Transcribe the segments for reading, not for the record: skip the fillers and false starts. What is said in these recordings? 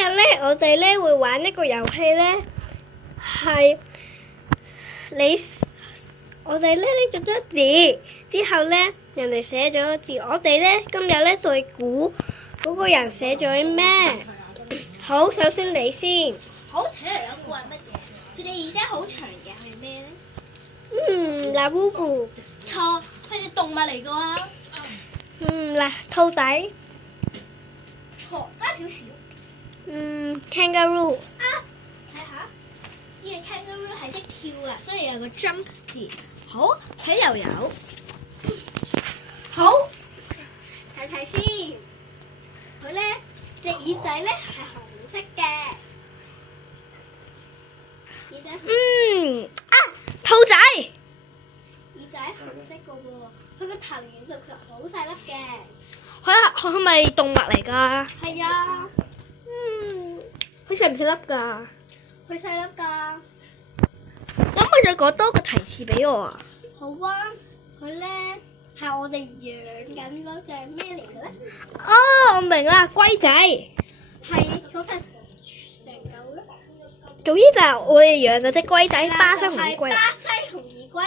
日咧，我哋咧會玩一個遊戲咧，係我哋咧拎咗張紙之後咧，人哋寫咗個字，我哋咧今日咧就會估嗰個人寫咗啲咩。好，首先你先。好，睇嚟有個係乜嘢？佢哋耳仔好長嘅係咩咧？嗱，Boo Boo。錯，佢哋動物嚟噶啊！嗱，兔仔。錯，差少少。Kangaroo。睇下，呢個 kangaroo 係識跳啊，所以有個 jump 字。好，佢又有。好，睇睇先。佢咧隻耳仔咧係紅色嘅。耳仔。兔仔。耳仔紅色嘅喎，佢個頭軟實實好細粒嘅。佢咪動物嚟㗎？係啊。佢細唔細粒㗎？佢細粒㗎。可唔可以再講多個提示俾我啊？好啊，佢咧係我哋養緊嗰隻咩嚟嘅咧？哦，我明啦，龜仔。係，咁就成嚿咯。總之就係我哋養嗰隻龜仔，巴西紅耳龜。巴西紅耳龜。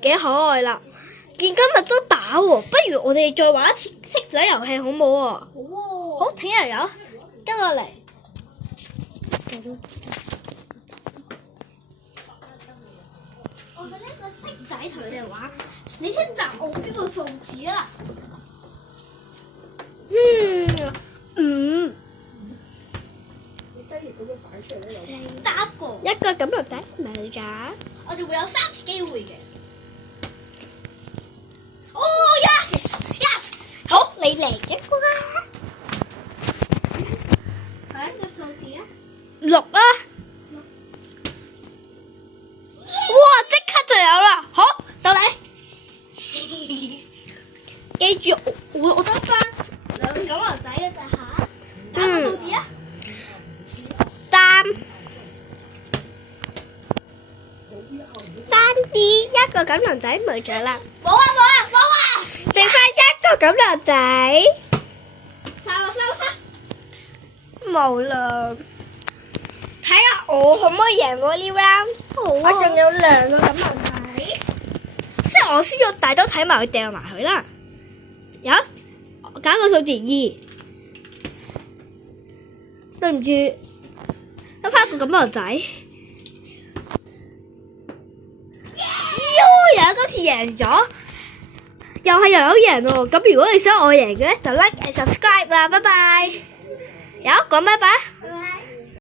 幾可愛啦！見今日都打喎，不如我哋再玩一次骰仔遊戲好冇喎？好喎。好，聽日有，跟落嚟。我哋呢個骰仔同你哋玩，你先答我邊個數字啊？5。答個。一個錦麟仔咪咗。我哋會有3次機會嘅。哦 yes，好，你嚟一個啦。第一個數字啊6啦。哇！即刻就有啦。好，到你。記住，我得翻2個錦麟仔嘅咋嚇？打個數字啊。3啲一個錦麟仔冇咗啦。冇啊！剩翻一個錦麟仔。收。冇啦。睇下我可唔可以贏我呢 round？好啊。我仲有2個錦麟仔。即係我輸咗，大都睇埋佢掉埋佢啦。有，揀個數字2。對唔住，得翻一個錦麟仔。有今次贏咗，又有贏喎。咁如果你想我贏嘅咧，就 like and subscribe 啦，拜拜。有講拜拜。